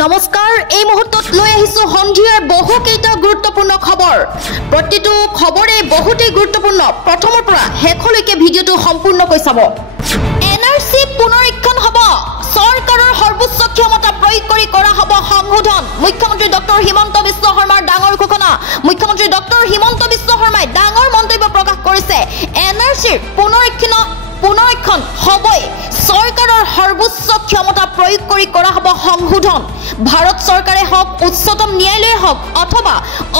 নমস্কাৰ এই মুহূৰ্তত লৈ আহিছো সন্ধিয়াৰ বহুকেইটা গুৰুত্বপূৰ্ণ খবৰ প্ৰতিটো খবৰে বহুতেই গুৰুত্বপূৰ্ণ প্ৰথমৰ পৰা শেষলৈকে ভিডিঅটো সম্পূৰ্ণকৈ চাব এনআৰসি পুনৰীক্ষণ হ'ব চৰকাৰৰ সৰ্বোচ্চ ক্ষমতা প্ৰয়োগ কৰি কৰা হ'ব সংশোধন মুখ্যমন্ত্ৰী ডক্টৰ হিমন্ত বিশ্ব শৰ্মাৰ ডাঙৰ ঘোষণা মুখ্যমন্ত্ৰী ডক্টৰ হিমন্ত বিশ্ব শৰ্মাই ডাঙৰ মন্তব্য প্ৰকাশ কৰিছে এনআৰসিৰ পুনৰীক্ষণ হ'বই চৰকাৰৰ সৰ্বোচ্চ ক্ষমতা প্ৰয়োগ কৰি কৰা হ'ব সংশোধন ভাৰত চৰকাৰে হওক উচ্চতম ন্যায়ালয়ে হওক অথবা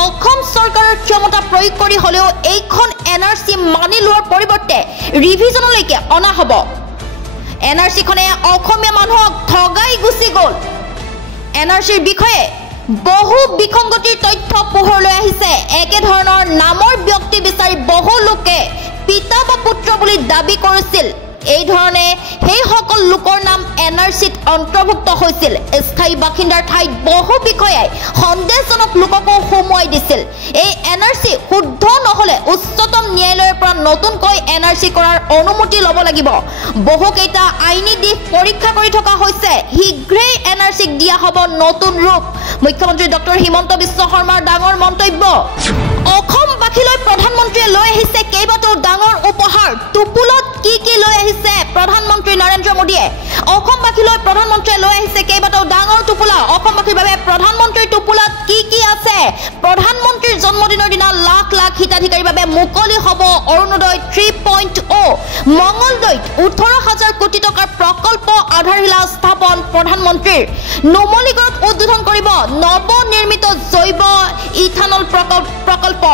অসম চৰকাৰৰ ক্ষমতা প্ৰয়োগ কৰি হলেও এইখন এনআৰসি মানি লোৱাৰ পৰিৱৰ্তে ৰিভিজনলৈকে অনা হ'ব এনআৰসিখনে অসমীয়া মানুহক ঠগাই গুচি গ'ল এনআৰসিৰ বিষয়ে বহু বিসংগতিৰ তথ্য পোহৰলৈ আহিছে একে ধৰণৰ নামৰ ব্যক্তি বিচাৰি বহু লোকে পিতা বা পুত্ৰ বুলি দাবী কৰিছিল এই ধৰণে সেই সকল লোকৰ নাম এনআৰসিত অন্তৰ্ভুক্ত হৈছিল স্থায়ী বাসিন্দাৰ ঠাইত বহু বিষয়াই সন্দেহজনক লোককো সোমোৱাই দিছিল এই এনআৰসি শুদ্ধ নহলে উচ্চতম ন্যায়ালয়ৰ পৰা নতুনকৈ এনআৰসি কৰাৰ অনুমতি ল'ব লাগিব বহুকেইটা আইনী দিশ পৰীক্ষা কৰি থকা হৈছে শীঘ্ৰেই এনআৰসিক দিয়া হ'ব নতুন ৰূপ মুখ্যমন্ত্ৰী ডক্টৰ হিমন্ত বিশ্ব শৰ্মাৰ ডাঙৰ মন্তব্য অসমবাসীলৈ প্ৰধানমন্ত্ৰীয়ে লৈ আহিছে কেইবাটাও ডাঙৰ উপহাৰ টুপুলত কি লৈ আহিছে প্ৰধানমন্ত্ৰী নৰেন্দ্ৰ মোদীয়ে অসমবাসীলৈ প্ৰধানমন্ত্ৰীয়ে লৈ আহিছে কেইবাটাও ডাঙৰ টুপুলা অসমবাসীৰ বাবে প্ৰধানমন্ত্ৰীৰ টুপুলাত কি আছে প্ৰধানমন্ত্ৰীৰ জন্মদিনৰ দিনা লাখ লাখ হিতাধিকাৰীৰ বাবে মুকলি হ'ব অৰুণোদয় 3.0 মঙ্গলদৈত 18,000 কোটি টকাৰ প্ৰকল্প আধাৰশিলা স্থাপন প্ৰধানমন্ত্ৰীৰ নুমলীগড়ত উদ্বোধন কৰিব নৱনিৰ্মিত জৈৱ ইথানল প্ৰকল্প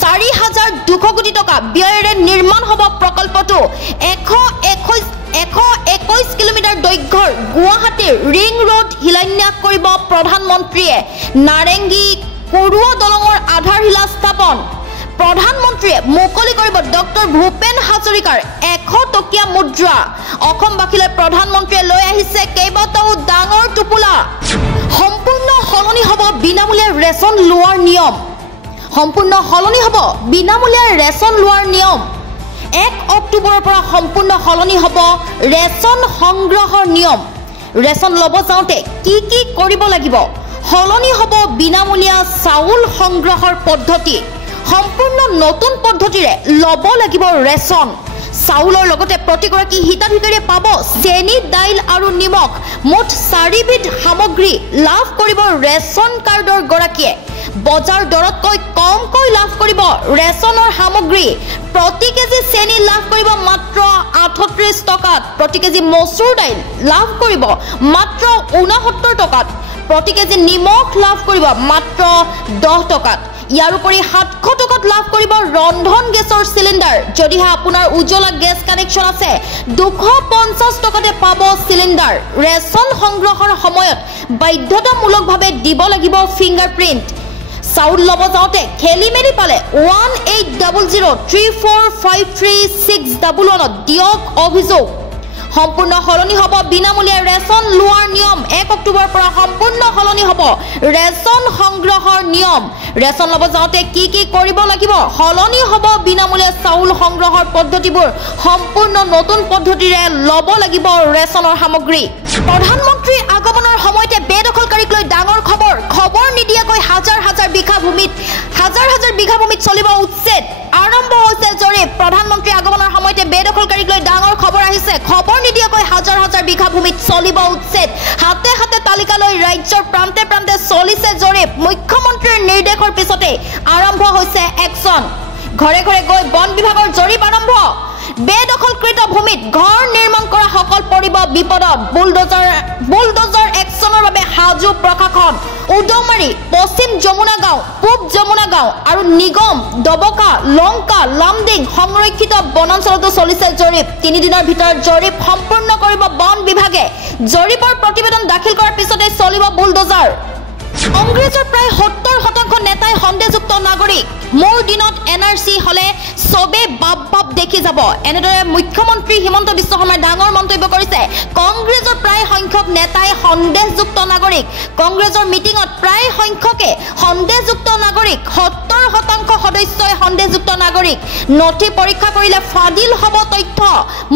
4,200 কোটি টকা ব্যয়েৰে নিৰ্মাণ হ'ব প্ৰকল্পটো 121 কিলোমিটাৰ দৈৰ্ঘ্যৰ গুৱাহাটীৰ ৰিং ৰোড শিলান্যাস কৰিব প্ৰধানমন্ত্ৰীয়ে নাৰেংগী কৰুৱা দলঙৰ আধাৰশিলা স্থাপন প্ৰধানমন্ত্ৰীয়ে মুকলি কৰিব ডক্টৰ ভূপেন হাজৰিকাৰ 100 টকীয়া মুদ্ৰা অসমবাসীলৈ প্ৰধানমন্ত্ৰীয়ে লৈ আহিছে কেইবাটাও ডাঙৰ টুপুলা সম্পূৰ্ণ সলনি হ'ব বিনামূলীয়া ৰেচন লোৱাৰ নিয়ম সম্পূৰ্ণ সলনি হ'ব বিনামূলীয়া ৰেচন লোৱাৰ নিয়ম 1 অক্টোবৰৰ পৰা সম্পূৰ্ণ সলনি হ'ব ৰেচন সংগ্ৰহৰ নিয়ম ৰেচন ল'ব যাওঁতে কি কৰিব লাগিব সলনি হ'ব বিনামূলীয়া চাউল সংগ্ৰহৰ পদ্ধতি সম্পূৰ্ণ নতুন পদ্ধতিৰে ল'ব লাগিব ৰেচন চাউলৰ লগতে প্ৰতিগৰাকী হিতাধিকাৰীয়ে পাব চেনি দাইল আৰু নিমখ মুঠ 4 বিধ সামগ্ৰী লাভ কৰিব ৰেচন কাৰ্ডৰ গৰাকীয়ে বজাৰ দৰতকৈ কমকৈ লাভ কৰিব ৰেচনৰ সামগ্ৰী প্ৰতি কেজি চেনি লাভ কৰিব মাত্ৰ 38 টকাত প্ৰতি কেজি মচুৰ দাইল লাভ কৰিব মাত্ৰ 69 টকাত প্ৰতি কেজি নিমখ লাভ কৰিব মাত্ৰ 10 টকাত ইয়াৰ উপৰি 700 টকাত লাভ কৰিব ৰন্ধন গেছৰ সিলিন্ডাৰ যদিহে আপোনাৰ উজ্জ্বলা গেছ কানেকশ্যন আছে 250 টকাতে পাব সিলিন্ডাৰ ৰেচন সংগ্ৰহৰ সময়ত বাধ্যতামূলকভাৱে দিব লাগিব ফিংগাৰপ্ৰিন্ট চাউল ল'ব যাওঁতে খেলিমেলি পালে 1800345361 দিয়ক অভিযোগ সম্পূৰ্ণ সলনি হ'ব বিনামূলীয়া ৰেচন লোৱাৰ নিয়ম 1 অক্টোবৰৰ পৰা সম্পূৰ্ণ সলনি হ'ব ৰেচন সংগ্ৰহৰ নিয়ম ৰেচন ল'ব যাওঁতে কি কৰিব লাগিব সলনি হ'ব বিনামূলীয়া চাউল সংগ্ৰহৰ পদ্ধতিবোৰ সম্পূৰ্ণ নতুন পদ্ধতিৰে ল'ব লাগিব ৰেচনৰ সামগ্ৰী প্ৰধানমন্ত্ৰীৰ আগমনৰ সময়তে বেদখলকাৰীক লৈ ডাঙৰ খবৰ নিদিয়াকৈ হাজাৰ বিঘা ভূমিত চলিব উচ্ছেদ আৰম্ভ হৈছে জৰীপ প্ৰধানমন্ত্ৰী আগমনৰ সময়তে বেদখলকাৰীক লৈ ডাঙৰ খবৰ আহিছে খবৰ নিদিয়াকৈ হাজাৰ বিঘা ভূমিত চলিব উচ্ছেদ হাতে তালিকা লৈ ৰাজ্যৰ প্ৰান্তে চলিছে জৰীপ মুখ্যমন্ত্ৰীৰ নিৰ্দেশৰ পিছতে আৰম্ভ হৈছে একচন ঘৰে গৈ বন বিভাগৰ জৰীপ আৰম্ভ বেদখলকৃত ভূমিত ঘৰ নিৰ্মাণ কৰা সকল পৰিব বিপদত বুলডোজাৰ একচনৰ বাবে সাজু প্ৰশাসন উদমাৰী পশ্চিম যমুনা গাঁও পূব যমুনা গাঁও আৰু নিগম দবকা লংকা লামডিং সংৰক্ষিত বনাঞ্চলতো চলিছে জৰীপ 3 দিনৰ ভিতৰত জৰীপ সম্পূৰ্ণ কৰিব বন বিভাগে জৰীপৰ প্ৰতিবেদন দাখিল কৰাৰ পিছতে চলিব বুলডোজাৰ কংগ্ৰেছৰ প্ৰায় 70% নেতাই সন্দেহযুক্ত নাগৰিক মোৰ দিনত এনআৰসি হলে সবে বাপ দেখি যাব এনেদৰে মুখ্যমন্ত্ৰী হিমন্ত বিশ্ব শৰ্মাই ডাঙৰ মন্তব্য কৰিছে কংগ্ৰেছৰ প্ৰায় সংখ্যক নেতাই সন্দেহযুক্ত নাগৰিক কংগ্ৰেছৰ মিটিঙত প্ৰায় সংখ্যকে সন্দেহযুক্ত নাগৰিক 70% সদস্যই সন্দেহযুক্ত নাগৰিক নথি পৰীক্ষা কৰিলে ফাদিল হ'ব তথ্য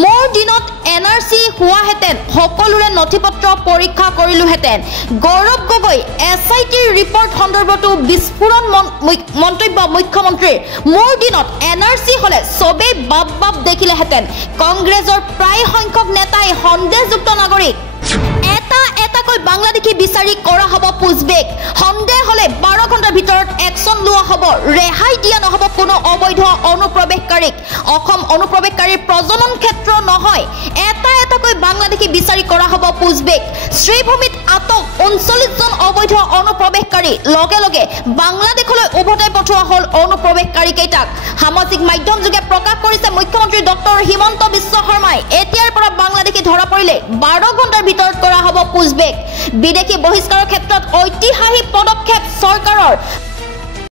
মোৰ দিনত এনআৰসি হোৱাহেঁতেন সকলোৰে নথিপত্ৰ পৰীক্ষা কৰিলোহেঁতেন গৌৰৱ গগৈ এছআইটিৰ ৰিপৰ্ট সন্দৰ্ভতো বিস্ফোৰণ মন্তব্য মুখ্যমন্ত্ৰীৰ মোৰ দিনত এনআৰসি হ'লে সবেই বাপ দেখিলেহেঁতেন কংগ্ৰেছৰ প্ৰায় সংখ্যক নেতাই সন্দেহযুক্ত নাগৰিক এটাকৈ বাংলাদেশী বিচাৰি কৰা হ'ব পুছবেক সন্দেহ হ'লে 12 ঘণ্টাৰ ভিতৰত একশ্যন লোৱা হ'ব ৰেহাই দিয়া নহ'ব কোনো অবৈধ অনুপ্ৰৱেশকাৰীক অসম অনুপ্ৰৱেশকাৰীৰ প্ৰজনন ক্ষেত্ৰ নহয় এটাকৈ বাংলাদেশী বিচাৰি কৰা হ'ব পুছবেক শ্ৰীভূমিত আটক 39 জন অবৈধ অনুপ্ৰৱেশকাৰী লগে বাংলাদেশলৈ উভতাই পঠোৱা হ'ল অনুপ্ৰৱেশকাৰীকেইটাক সামাজিক মাধ্যম যোগে প্ৰকাশ কৰিছে মুখ্যমন্ত্ৰী ডক্টৰ হিমন্ত বিশ্ব শৰ্মাই এতিয়াৰ পৰা বাংলাদেশী ধৰা পৰিলে 12 ঘণ্টাৰ ভিতৰত কৰা হ'ব পুছবেক বিদেশী বহিষ্কাৰৰ ক্ষেত্ৰত ঐতিহাসিক পদক্ষেপ চৰকাৰৰ